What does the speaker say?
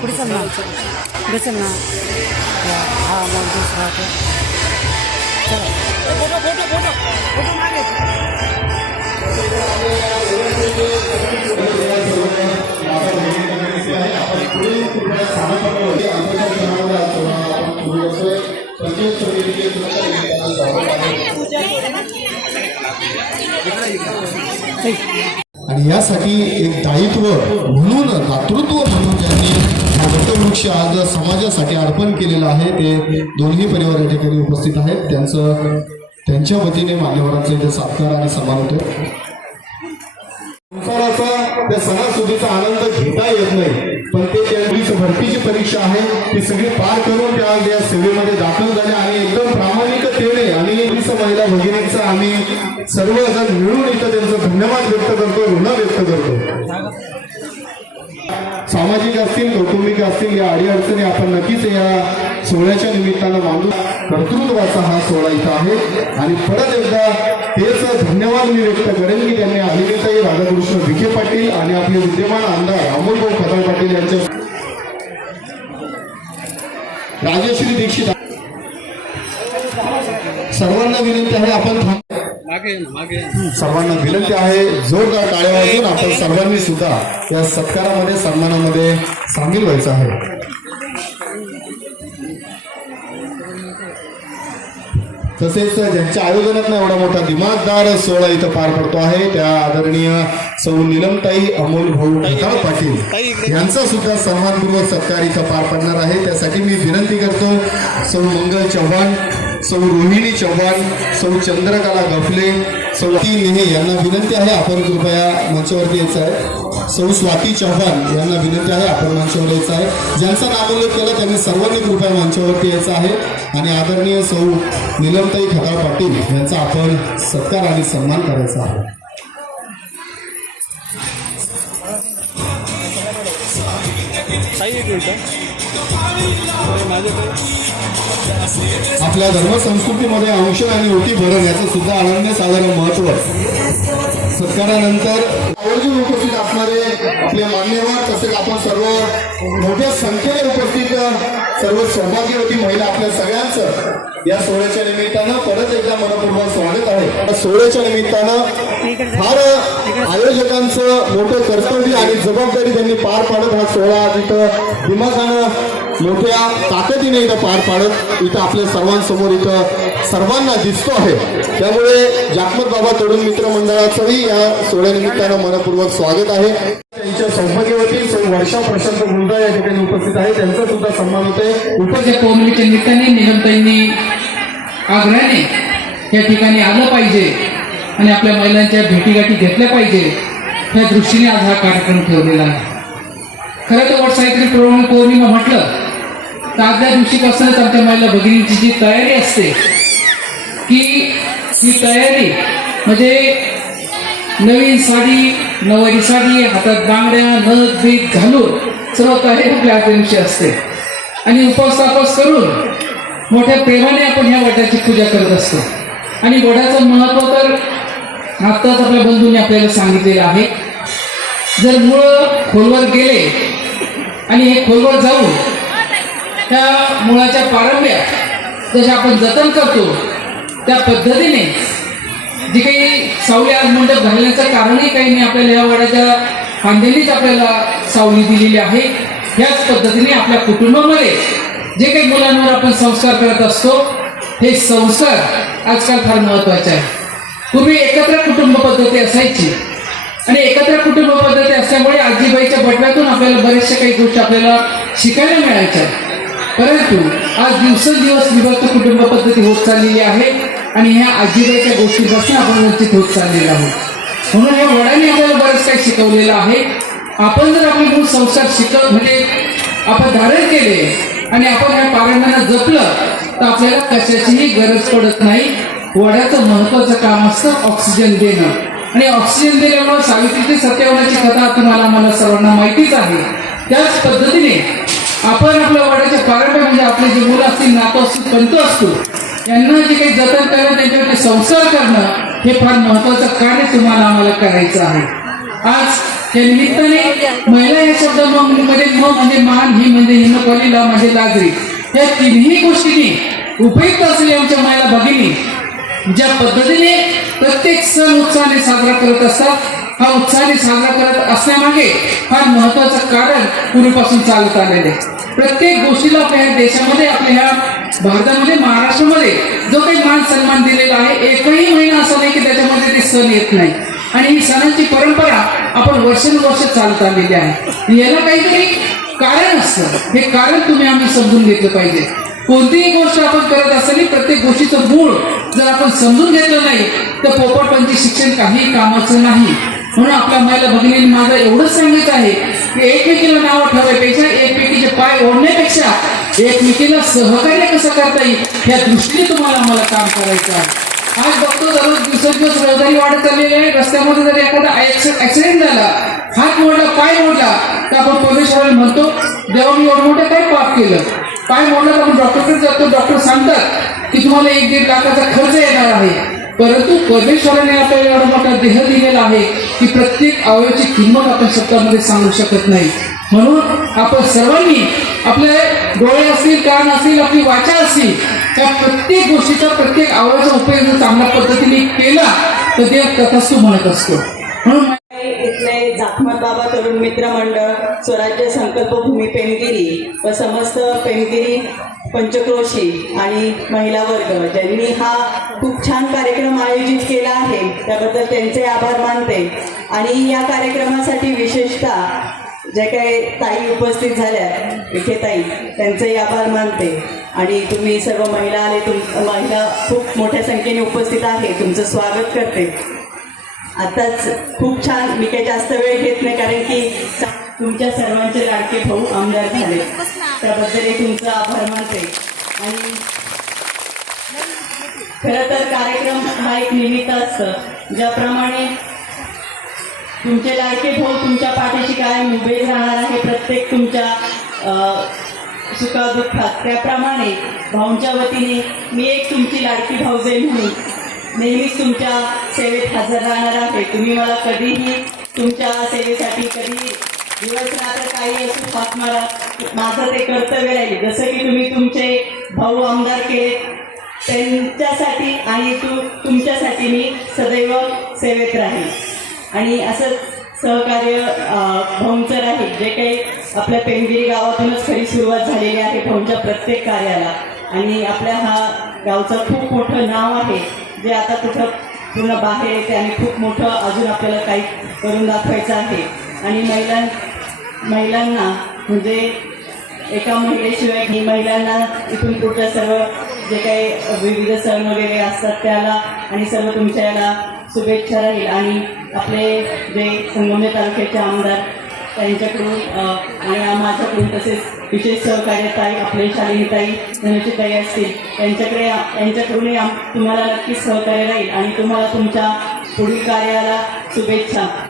그랬었나? 그랬었나? 야, 아, 뭐, 이런 식으로 하고. Photo photo photo photo मागे आणि यासाठी एक दायित्व म्हणून दातृत्व म्हणून त्यांनी हा आज समाजासाठी अर्पण केलेलं आहे. ते दोन्ही परिवार या ठिकाणी उपस्थित आहेत. त्यांचं त्यांच्या वतीने मान्यवरांचा इथे सत्कार आणि सन्मान होतो. संसाराचा त्या सणासुदीचा आनंद घेता येत नाही. पण ते त्यावेळीच भरतीची परीक्षा आहे. ती सगळी पार करून त्या या सेवेमध्ये दाखल झाले आणि एकदम प्रामाणिकतेने आणि महिला भगिनींचा आम्ही सर्वजण मिळून इथं त्यांचं धन्यवाद व्यक्त करतो ऋण व्यक्त करतो. सामाजिक असतील कौटुंबिक असतील या अडीअडचणी आपण नक्कीच या सोहळ्याच्या निमित्तानं मानू कर्तृत्वाचा हा सोहळा इथं आहे. आणि परत एकदा तेच धन्यवाद मी व्यक्त करेन की त्यांनी अभिनेताई राधाकृष्ण विखे पाटील आणि आपले विद्यमान आमदार अमोलभाऊ खताळ पाटील यांच्या राजश्री दीक्षित सर्वांना विनंती आहे आपण सर्वांना विनंती आहे जोरदार टाळ्या वाजवून आपण सर्वांनी सुद्धा या सत्कारामध्ये सन्मानामध्ये सामील व्हायचं आहे. तसेच ज्यांच्या आयोजनात एवढा मोठा दिमागदार सोहळा इथं पार पडतो आहे त्या आदरणीय सौ निलमताई अमोल भाऊ ढकाळ पाटील यांचा सुद्धा सन्मानपूर्वक सत्कार इथं पार पडणार आहे. त्यासाठी मी विनंती करतो सौ मंगल चव्हाण सौ रोहिणी चव्हाण सौ चंद्रकला गफले सौ ती नेहे यांना विनंती आहे आपण कृपया मंचावरती यायचं आहे. सौ स्वाती चव्हाण यांना विनंती आहे आपण मंचावर यायचं आहे. ज्यांचा नामोल्लेख केला त्यांनी सर्वांनी कृपया मंचावरती यायचं आहे. आणि आदरणीय सौ निलमताई खकाळ पाटील यांचा आपण सत्कार आणि सन्मान करायचा आहे. आपल्या धर्मसंस्कृतीमध्ये अंश आणि ओटी भरण याचं सुद्धा अनन्य साधारण महत्त्व सत्कारानंतर आवर्जून उपस्थित असणारे आपले मान्यवर तसेच आपण सर्व मोठ्या संख्येने उपस्थित सर्व सौभाग्यवती महिला आपल्या सगळ्यांचं या सोहळ्याच्या निमित्तानं परत एकदा मनपूर्वक स्वागत आहे. या सोहळ्याच्या निमित्तानं फार आयोजकांचं मोठं कर्तव्य आणि जबाबदारी त्यांनी पार पाडत हा सोहळा तिथं इथं दिमागानं मोठ्या ताकदीने इथं पार पाडत इथं आपल्या सर्वांसमोर इथं सर्वांना दिसतो आहे. त्यामुळे जागमत बाबा तरुण मित्र मंडळाचंही या सोहळ्यानिमित्तानं मनपूर्वक स्वागत आहे. त्यांच्या सौभाग्यवती सौ वर्षा प्रशांत मुलगा या ठिकाणी उपस्थित आहे. त्यांचा सुद्धा सन्मान होते उपस्थित पौर्णिमेच्या निमित्ताने निलमताईंनी आग्रहाने या ठिकाणी आलं पाहिजे आणि आपल्या महिलांच्या भेटीगाठी घेतल्या पाहिजे त्या दृष्टीने आज हा कार्यक्रम ठेवलेला आहे. खरं तर वट सावित्री पौर्णि- पौर्णिमा म्हटलं तर आदल्या दिवशीपासूनच आमच्या महिला भगिनींची जी तयारी असते की ही तयारी म्हणजे नवीन साडी नवारी साडी हातात बांगड्या नथ बीत घालून सर्व तयारी आपल्या आदल्या दिवशी असते. आणि उपवास करून मोठ्या प्रेमाने आपण ह्या वडाची पूजा करत असतो. आणि वडाचं महत्त्व तर आत्ताच आपल्या बंधूंनी आपल्याला सांगितलेलं आहे. जर मुळं खोलवर गेले आणि हे खोलवर जाऊन त्या मुळाच्या पारंब्या जशा आपण जतन करतो त्या पद्धतीने जी काही सावली आज मंडप घालण्याचं कारणही काही नाही आपल्याला या वडाच्या आपल्याला सावली दिलेली आहे. ह्याच पद्धतीने आपल्या कुटुंबामध्ये जे काही मुलांवर आपण संस्कार करत असतो हे संस्कार आजकाल फार महत्त्वाचे आहे पूर्वी एकत्र कुटुंब पद्धती असायची. आणि एकत्र कुटुंब पद्धती असल्यामुळे आजीबाईच्या बटव्यातून आपल्याला बऱ्याचशा काही गोष्टी आपल्याला शिकायला मिळायच्या. परंतु आज दिवसेंदिवस विभक्त कुटुंब पद्धती होत चाललेली आहे आणि ह्या आजीबाईच्या गोष्टीपासून आपण वंचित होत चाललेलो आहोत. म्हणून या वडाने आपल्याला बरंच काही शिकवलेलं आहे. आपण जर आपले मूळ संस्कार शिकव म्हणजे आपण धारण केले आणि आपण या पारंब्यांना जपलं तर आपल्याला कशाचीही गरज पडत नाही. वड्याचं महत्वाचं काम असतं ऑक्सिजन देणं. आणि ऑक्सिजन दिल्यामुळे सावित्रीची सत्यवनाची कथा तुम्हाला मला सर्वांना माहितीच आहे. त्याच पद्धतीने आपण आपल्या वड्याच्या पारंब्या म्हणजे आपले जे मुलं असतील नातो असतील पंत असतो यांना जे काही जतन करणं त्यांच्यावरती संसार करणं हे फार महत्वाचं कार्य तुम्हाला आम्हाला करायचं आहे. आज त्या निमित्ताने महिला या शब्द म मध्ये म म्हणजे मान ही म्हणजे हिमकलीला म्हणजे लाजरी. या तिन्ही गोष्टींनी उपयुक्त असली आमच्या महिला भगिनी ज्या पद्धतीने प्रत्येक सण उत्साहाने साजरा करत असतात हा उत्साहाने साजरा करत असण्यामागे फार महत्वाचं कारण पूर्वीपासून चालत आलेलं आहे. प्रत्येक गोष्टीला आपल्या ह्या देशामध्ये आपल्या ह्या भारतामध्ये महाराष्ट्रामध्ये जो काही मान सन्मान दिलेला आहे एकही महिना असा नाही की त्याच्यामध्ये ते सण येत नाही. आणि ही सणांची परंपरा आपण वर्षानुवर्ष चालत आलेली आहे. याला काहीतरी कारण असतं. हे कारण तुम्ही आम्ही समजून घेतलं पाहिजे. कोणतीही गोष्ट आपण करत असताना प्रत्येक गोष्टीचं मूळ जर आपण समजून घेतलं नाही तर पोपटपंची शिक्षण काही कामाचं नाही. तुम्हाला भगिनी माझं एवढंच सांगायचं आहे की एकमेकीला नाव ठेवायपेक्षा एकमेकीचे पाय ओढण्यापेक्षा एकमेकीला सहकार्य कसं करता येईल या दृष्टीने तुम्हाला आम्हाला काम करायचं आहे. आज बघतो दररोज दिवसेंदिवस रहदारी वाढत चाललेली आहे. रस्त्यामध्ये जर एखादा ऍक्सिडेंट झाला हात मोडला पाय मोडला तर आपण परमेश्वराला म्हणतो जेव्हा मी एवढं मोठं काय पाप केलं? पाय मोडला तर आपण डॉक्टरकडे जातो. डॉक्टर सांगतात की तुम्हाला एक दीड लाखाचा खर्च येणार आहे. परंतु परमेश्वराने आपल्या एवढा मोठा देह दिलेला आहे की प्रत्येक अवयवाची किंमत आपण शब्दामध्ये सांगू शकत नाही. म्हणून आपण सर्वांनी आपले डोळे असतील कान असतील आपली वाचा असतील त्या प्रत्येक गोष्टीचा प्रत्येक अवयवाचा उपयोग जर चांगल्या पद्धतीने केला तर देव तथास्तू म्हणत असतो. म्हणून इथले बाबा तरुण मित्र मंडळ स्वराज्य संकल्प भूमी पेमगिरी व समस्त पेमगिरी पंचक्रोशी आणि महिला वर्ग ज्यांनी हा खूप छान कार्यक्रम आयोजित केला आहे त्याबद्दल त्यांचे आभार मानते. आणि या कार्यक्रमासाठी विशेषतः जे काही ताई उपस्थित झाल्या विखे ताई त्यांचेही आभार मानते. आणि तुम्ही सर्व महिला आले तुम महिला खूप मोठ्या संख्येने उपस्थित आहे तुमचं स्वागत करते. आताच खूप छान मी काही जास्त वेळ घेत नाही कारण की तुमच्या सर्वांचे लाडके भाऊ आमदार झाले. त्याबद्दलही तुमचा आभार मानते. आणि खरं तर कार्यक्रम हा एक निमित्त असतं. ज्याप्रमाणे तुमचे लाडके भाऊ तुमच्या पाठीशी काय मुंबईत राहणार आहे प्रत्येक तुमच्या सुखादुःखात. त्याप्रमाणे भाऊंच्या वतीने मी एक तुमची लाडकी भाऊजाई म्हणून. नेहमीच तुमच्या सेवेत हजर राहणार आहे तुम्ही मला कधीही तुमच्या सेवेसाठी कधी दिवस रात्र काही असू हात मारा माझं ते कर्तव्य राहील. जसं की तुम्ही तुमचे भाऊ आमदार केले त्यांच्यासाठी आणि तू तुमच्यासाठी मी सदैव सेवेत राहील. आणि असंच सहकार्य भाऊंचं राहील. जे काही आपल्या पेंगिरी गावातूनच खरी सुरुवात झालेली आहे भाऊंच्या प्रत्येक कार्याला. आणि आपल्या हा गावचं खूप मोठं नाव आहे. जे आता कुठं पूर्ण बाहेर येते आणि खूप मोठं अजून आपल्याला काही करून दाखवायचं आहे. आणि महिलां महिलांना म्हणजे एका महिलेशिवाय ही महिलांना इथून कुठं सर्व जे काही विविध सण वगैरे असतात त्याला आणि सर्व तुमच्या याला शुभेच्छा राहील. आणि आपले जे संगमनेर तालुक्याचे आमदार त्यांच्याकडून आणि माझ्याकडून तसेच विशेष सहकार्यताई आपले शालिनीताई ताई असतील त्यांच्याकडे यांच्याकडूनही आम- तुम्हाला नक्कीच सहकार्य राहील आणि तुम्हाला तुमच्या पुढील कार्याला शुभेच्छा.